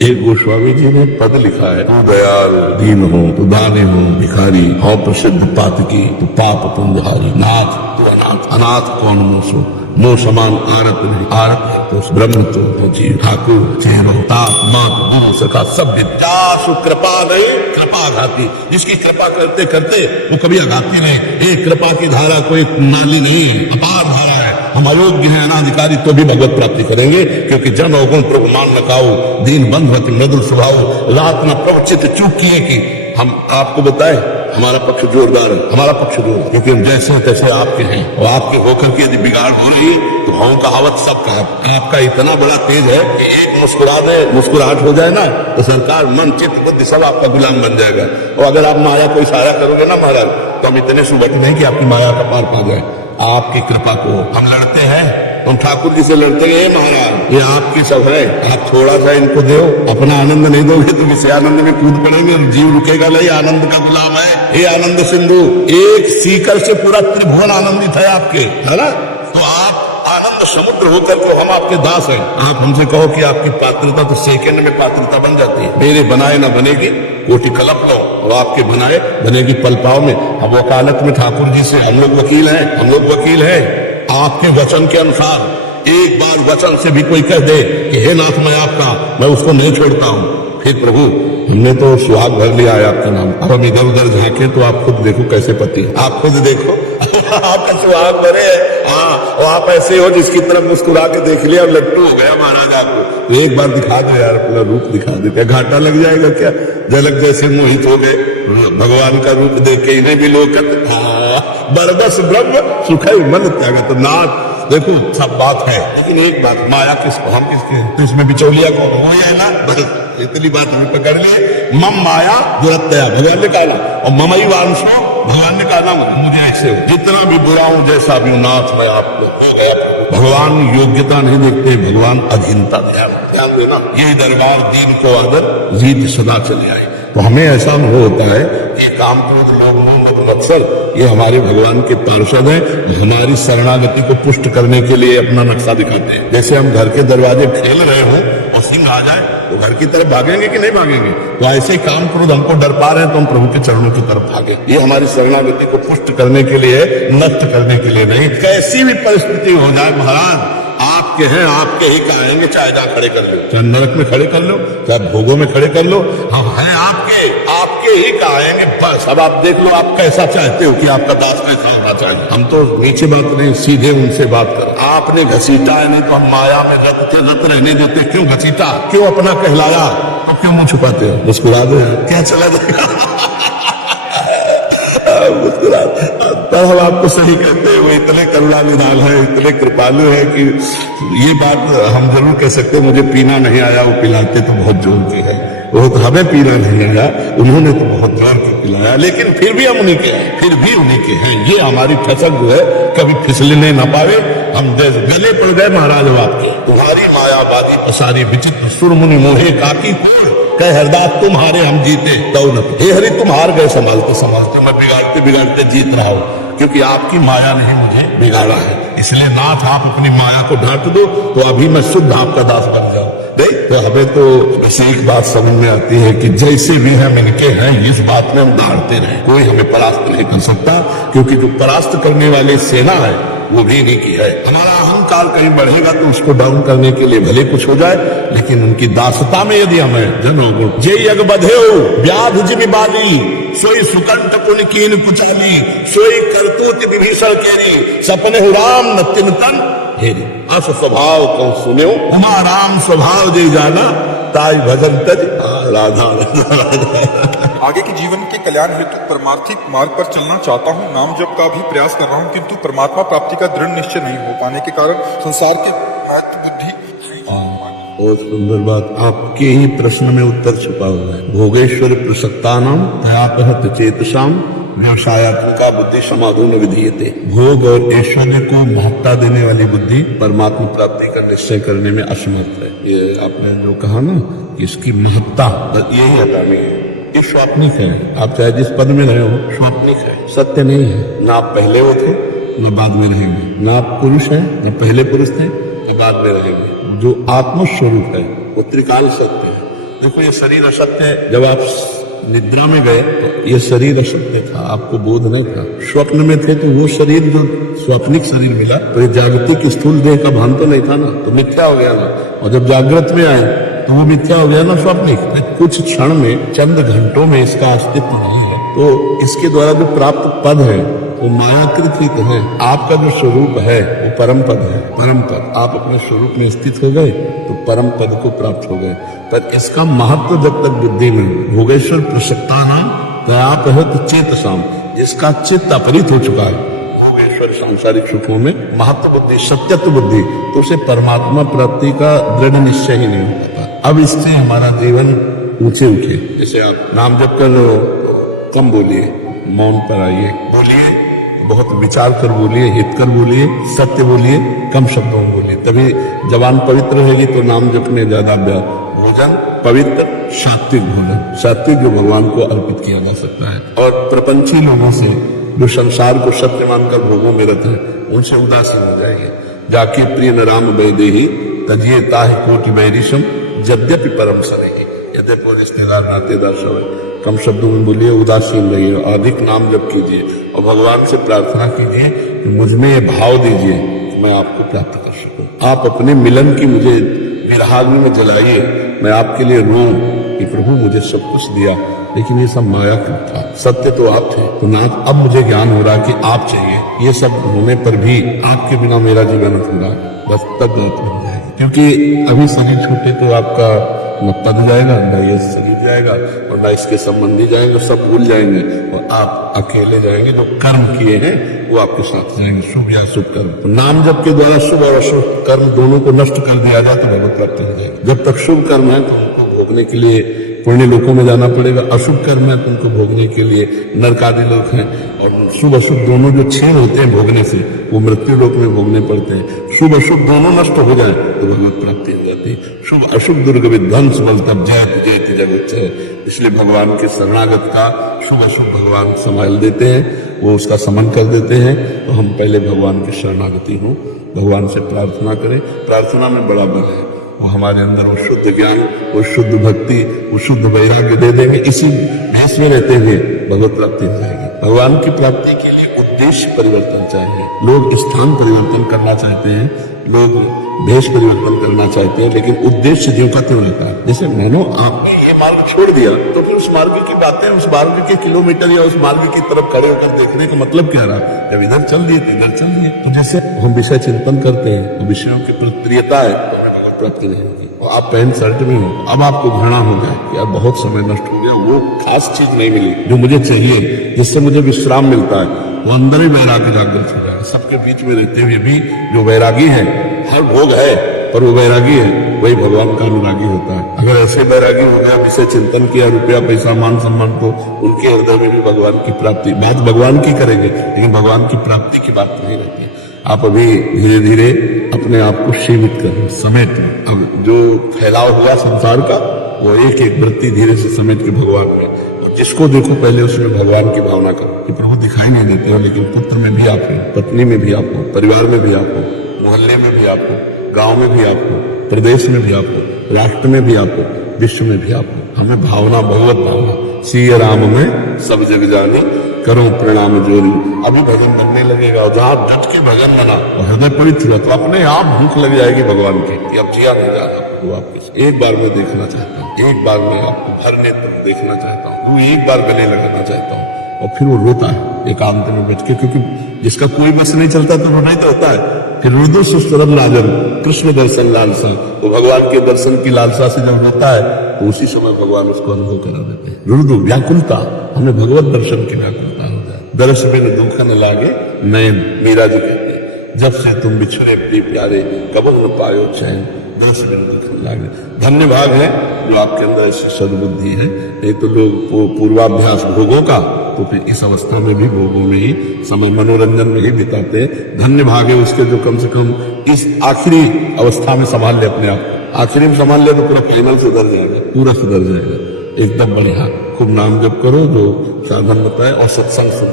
एक गोस्वामी जी ने पद लिखा है, तू दयाल दीन हो, तू दानी हो भिखारी, हो प्रसिद्ध पातकी, तू पाप पुंजहारी। नाथ तू अनाथ, अनाथ कौन मोसो, मोह समान आरत नहीं, आरत है तो ब्रह्म तो जीव। ठाकुर चेरो तात मात गुरु सखा सब विद्यासु कृपा नहीं कृपा घाती। जिसकी कृपा करते करते वो कभी आघाती नहीं। एक कृपा की धारा कोई नाली नहीं है, अपार धारा है। हम अयोग्य हैं, अनाधिकारी, तो भी भगवत प्राप्ति करेंगे, क्योंकि जन अवगुण प्रभु मान न खाओ, दीन बंधुवति मृदुल स्वभाव। रात न प्रभु चित्त चूक किए कि हम आपको बताएं हमारा पक्ष जोरदार है, हमारा पक्ष जोर, क्योंकि हम जैसे तैसे आपके हैं। और आपके होकर के यदि बिगाड़ हो रही तो हम कहावत सबका आपका इतना बड़ा तेज है कि एक मुस्कुराहट हो जाए ना तो सरकार मन चित्त बुद्धि सब आपका गुलाम बन जाएगा। और अगर आप माया को इशारा करोगे ना महाराज, तो हम इतने सुबह नहीं कि आपकी माया का पार पा जाए। आपकी कृपा को हम लड़ते हैं, हम ठाकुर जी से लड़ते हैं, महाराज ये आपकी सब है, आप थोड़ा सा इनको दो, अपना आनंद नहीं दोगे तो इसे आनंद में कूद पड़ेंगे और जीव रुकेगा नहीं। आनंद का गुलाम है ये आनंद सिंधु, एक सीकर से पूरा त्रिभुवन आनंदित है आपके, है ना। तो आप आनंद समुद्र होकर के हम आपके दास हैं। आप हमसे कहो कि आपकी पात्रता तो सेकंड में पात्रता बन जाती है। मेरे बनाए ना बनेगी कोटि कलप लो, और आपके बनाए बनेगी पलपाव में। अब वकालत में ठाकुर जी से हम लोग वकील हैं, आपके वचन के अनुसार। एक बार वचन से भी कोई कह दे कि हे नाथ मैं उसको नहीं छोड़ता हूँ, फिर प्रभु हमने तो सुहाग भर लिया है आपका नाम। अब हम इधर उधर झांके तो आप खुद देखो कैसे पति, आप खुद देखो आपका सुहाग भरे है। हाँ, और आप ऐसे हो जिसकी तरफ मुस्कुरा के देख लिया और लट्टू हो गया महाराज आपको। तो एक बार दिखा दो यार, अपना रूप दिखा दो, क्या घाटा लग जाएगा क्या। झलक जैसे मोहित हो गए भगवान का रूप देख के, इन्हें भी लोग बरबस ब्रह्म सुखई मन त्याग। तो नाथ देखो सब बात है, लेकिन एक बात, माया किसको, हम किसके, तो इसमें बिचौलिया कौन हो है ना। बस इतनी बात हमें पकड़ लिए। मम माया दुरत्या, भगवान ने कहा ना, और ममई वांशो, भगवान ने कहा ना मुझे ऐसे हो, जितना भी बुरा हूं जैसा भी हूं नाथ मैं आपको हो गया। भगवान योग्यता नहीं देखते, भगवान अधीनता। ध्यान देना, यही दरबार दीन को आदर जीत सदा चले आए। तो हमें ऐसा अनुभव होता है कि काम क्रोध लोभ मोह मत्सर ये हमारे भगवान के पार्षद हैं, हमारी शरणागति को पुष्ट करने के लिए अपना नक्शा दिखाते हैं। जैसे हम घर के दरवाजे खेल रहे हों और सिंह आ जाए तो घर की तरफ भागेंगे कि नहीं भागेंगे। तो ऐसे काम क्रोध हमको डर पा रहे हैं तो हम प्रभु के चरणों की तरफ भागे। ये हमारी शरणागति को पुष्ट करने के लिए, नष्ट करने के लिए नहीं। कैसी भी परिस्थिति हो जाए महाराज, आपके हैं, आपके ही कहेंगे, चाहे जहां खड़े कर लो, चाहे नरक में खड़े कर लो, चाहे भोगों में खड़े कर लो, हम हैं आपके ही कहेंगे। बस अब आप देख लो आप कैसा चाहते हो कि आपका दास कैसा होना चाहिए। हम तो नीचे बात नहीं, सीधे उनसे बात कर। आपने घसीटा है, नहीं तो हम माया में रत रहने देते। क्यों घसीटा, क्यों अपना कहलाया, तो क्यों मुंह छुपाते हो। मुस्कुरा दो, क्या चला जाएगा मुस्कुरा। पर हम आपको सही कहते हैं, वो इतने करुणा निधान है, इतने कृपालु है कि ये बात हम जरूर कह सकते हैं। मुझे पीना नहीं आया, वो पिलाते तो बहुत जोर के है। वो तो हमें पीना नहीं आया, उन्होंने तो बहुत जोर के पिलाया, लेकिन फिर भी हम उन्हीं के हैं। ये हमारी ठसक जो है कभी फिसलने न पावे। हम जैसे गले पड़ गए महाराज आपके, तुम्हारी मायावादी पसारी विचित्र सुरमुनि मोहे काकी कह हरदास तुम्हारे हम जीते तो न। हे हरि तुम हार गए संभालते संभालते, मैं बिगाड़ते बिगाड़ते जीत रहा हूँ, क्योंकि आपकी माया ने मुझे बिगाड़ा है। इसलिए नाथ आप अपनी माया को ढांक दो तो अभी मैं शुद्ध आपका दास बन जाऊं। नहीं तो हमें तो बस एक बात समझ में आती है कि जैसे भी हम इनके हैं, इस बात में हम दहाड़ते रहे, कोई हमें परास्त नहीं कर सकता, क्योंकि जो परास्त करने वाली सेना है वो भी इन्हीं की है। हमारा अहंकार कहीं बढ़ेगा तो उसको डाउन करने के लिए भले कुछ हो जाए, लेकिन उनकी दासता में यदि हमें जनोगुण जय यग बधेओ व्याध जिमि बाली, सोई सुकंठ पुन कीन कुचाली, सोई करतूत विभीषण केरी, सपने राम न चिंतन हेरी। अस स्वभाव कौन सुने, उमा राम स्वभाव जय जाना, ताई भजन तज राधा। आगे के जीवन के कल्याण हेतु परमार्थिक मार्ग पर चलना चाहता हूँ, नाम जप का भी प्रयास कर रहा हूँ, किंतु परमात्मा प्राप्ति का दृढ़ निश्चय नहीं हो पाने के कारण संसार की बुद्धि। बहुत सुंदर बात, आपके ही प्रश्न में उत्तर छुपा हुआ है। भोगेश्वर प्रसक्तानाम तयापहत चेतसाम व्यवसायत्मिका बुद्धि समाधो न विधीयते। भोग और ऐश्वर्य को महत्ता देने वाली बुद्धि परमात्मा प्राप्ति का निश्चय करने में असमर्थ है। ये आपने जो कहा ना कि इसकी महत्ता, यही हटानी है। ये स्वाप्निक है, आप चाहे जिस पद में रहे हो स्वाप्निक है, सत्य नहीं है। ना आप पहले वो थे न बाद में रहेंगे, ना आप पुरुष है न पहले पुरुष थे न बाद में रहेंगे। जो आत्मस्वरूप है वो त्रिकाल सत्य है, देखो ये शरीर असत्य है। जब आप निद्रा में गए तो ये शरीर असत्य था, आपको बोध नहीं था। स्वप्न में थे तो वो शरीर जो स्वप्निक शरीर मिला, तो ये जागतिक स्थूल देह का भान तो नहीं था ना, तो मिथ्या हो गया ना। और जब जागृत में आए तो वो मिथ्या हो गया ना स्वप्निक। कुछ क्षण में, चंद घंटों में इसका अस्तित्व नहीं है। तो इसके द्वारा जो प्राप्त पद है वो मायाकृत है। आपका जो स्वरूप है वो परम पद है। परम पद, आप अपने स्वरूप में स्थित हो गए तो परम पद को प्राप्त हो गए। पर इसका महत्व जब तक बुद्धि में, भोगेश्वर प्रसक्ता नाम आप है तो चेतसाम, इसका चित्त अपरित हो चुका है भोगेश्वर सांसारिक सुखों में, महत्व बुद्धि, सत्यत्व बुद्धि, तो उसे परमात्मा प्राप्ति का दृढ़ निश्चय ही नहीं हो पाता। अब इससे हमारा जीवन ऊंचे उठे। जैसे आप नाम जप कर रहे हो, कम बोलिए, मौन पर आइए, बोलिए बहुत विचार कर बोलिए, हित कर बोलिए, सत्य बोलिए, कम शब्दों में बोलिए, तभी जबान पवित्र रहेगी। तो नाम जप में ज्यादा भोजन पवित्र सात्विक भोजन, सात्विक जो भगवान को अर्पित किया जा सकता है। और प्रपंची लोगों से जो संसार को सत्य मानकर भोगों में रत है, उनसे उदासीन हो जाएंगे। जाके प्रिय न राम वैदेही तजिए ताहि कोटि वैरिशम यद्यपि परम सरेगी। यद्यपि रिश्तेदार नातेदार सब कम शब्दों में बोलिए, उदासीन रहिए, अधिक नाम जप कीजिए और भगवान से प्रार्थना कीजिए कि मुझ में ये भाव दीजिए कि मैं आपको प्राप्त कर सकूं। आप अपने मिलन की मुझे विरहाग्नि में जलाइए, मैं आपके लिए रो कि प्रभु मुझे सब कुछ दिया, लेकिन ये सब माया था, सत्य तो आप थे। तो नाथ अब मुझे ज्ञान हो रहा कि आप चाहिए। ये सब होने पर भी आपके बिना मेरा जीवन अधूरा, बस तब बात बन जाएगी। क्योंकि अभी शरीर छूटे तो आपका न पद जाएगा, न ये शरीर जाएगा, और न इसके संबंधी जाएंगे, सब भूल जाएंगे और आप अकेले जाएंगे। जो कर्म किए हैं वो आपके साथ जाएंगे, शुभ या अशुभ कर्म। तो नाम जप के द्वारा शुभ और अशुभ कर्म दोनों को नष्ट कर दिया जाए तो भगवत प्राप्ति हो जाएगी। जब तक शुभ कर्म है तो उनको भोगने के लिए पुण्य लोकों में जाना पड़ेगा, अशुभ कर्म है तो उनको भोगने के लिए नरक आदि लोक हैं। और शुभ अशुभ दोनों जो छेद होते हैं भोगने से, वो मृत्यु लोक में भोगने पड़ते हैं। शुभ अशुभ दोनों नष्ट हो जाए तो भगवत प्राप्ति हो जाती है। शुभ अशुभ दुर्ग विध्वंस बल तब जयत जयति जगत। इसलिए भगवान के शरणागत का शुभ अशुभ भगवान संभाल देते हैं, वो उसका समन कर देते हैं। तो हम पहले भगवान की शरणागति हों, भगवान से प्रार्थना करें। प्रार्थना में बड़ा बल है, वो हमारे अंदर वो शुद्ध ज्ञान, वो शुद्ध भक्ति, वो शुद्ध वैराग्य दे देंगे। इसी भेष में रहते हुए भगवत प्राप्ति हो जाएगी। भगवान की प्राप्ति के लिए उद्देश्य परिवर्तन चाहिए। लोग स्थान परिवर्तन करना चाहते हैं, लोग भेष परिवर्तन करना चाहते हैं, लेकिन उद्देश्य जीव का क्यों रहता है? जैसे मानो आपने ये मार्ग छोड़ दिया तो फिर उस मार्ग की बातें, उस मार्ग के किलोमीटर या उस मार्ग की तरफ खड़े होकर देखने का मतलब क्या रहा? जब इधर चल दिए तो इधर चल दिए। तो जैसे हम विषय चिंतन करते हैं तो विषयों की प्रियता है तो प्राप्ति नहीं होगी। और आप पैंट शर्ट में हो, अब आपको घृणा हो जाए कि यार बहुत समय नष्ट हो गया, वो खास चीज नहीं मिली जो मुझे चाहिए, जिससे मुझे विश्राम मिलता है, वो अंदर ही वैराग्य जागृत हो जाएगा। सबके बीच में रहते हुए भी जो वैरागी है, हर भोग है पर वो वैरागी है, वही भगवान का अनुरागी होता है। अगर ऐसे वैरागी हो गया, विषय चिंतन किया, रुपया पैसा मान सम्मान, तो उनके हृदय में भी भगवान की प्राप्ति, बात भगवान की करेंगे लेकिन भगवान की प्राप्ति की बात नहीं रहती। आप अभी धीरे धीरे अपने आप को सीमित करें, समेट लें। अब जो फैलाव हुआ संसार का, वो एक एक वृत्ति धीरे से समेट के भगवान में, और जिसको देखो पहले उसमें भगवान की भावना करो कि प्रभु दिखाई नहीं देते हो, लेकिन पुत्र में भी आप हो, पत्नी में भी आप हो, परिवार में भी आप हो, मोहल्ले में भी आप हो, गांव में भी आप हो, प्रदेश में भी आप हो, राष्ट्र में भी आप हो, विश्व में भी आप हो। हमें भावना, भगवत भावना, सिय राम में सब जग जानी, करो प्रणाम जोरी। अभी भजन बनने लगेगा, और जहां डट के भजन बना और हृदय पवित्र हुआ तो अपने आप भूख लग जाएगी भगवान की। अब जिया नहीं जा रहा, वो आपके एक बार मैं देखना चाहता हूँ, एक बार मैं आपको भर नेत्र देखना चाहता हूँ, वो एक बार गले लगाना चाहता हूँ। और फिर वो रोता है एकांत में बैठ के, क्योंकि जिसका कोई बस नहीं चलता तो रोना ही तो होता है। फिर रुदु सुस्तरम लाजन, कृष्ण दर्शन लालसा, तो भगवान के दर्शन की लालसा से जब रोता है तो उसी समय भगवान उसको अनुभव करा देते हैं। रुदु व्याकुलता, हमें भगवत दर्शन की व्याकुलता हो जाए। दर्श बिन दुख न लागे नयन, मीरा जी कहते हैं, जब से तुम बिछड़े प्रिय प्यारे, कबल न पायो चैन, दर्श बिन दुख न लागे। धन्य भाग है जो आपके अंदर ऐसी सद्बुद्धि है। नहीं तो लोग पूर्वाभ्यास भोगों का, तो फिर इस अवस्था में भी भोगों में ही समय, मनोरंजन में ही बिताते हैं। धन्य भाग है उसके जो कम से कम इस आखिरी अवस्था में संभाल ले अपने आप। आखिरी में संभाल ले तो पूरा फाइनल सुधर जाएगा, पूरा सुधर जाएगा, एकदम बढ़िया। खूब नाम जप करो, जो साधन बताए, और सत्संग सुनो।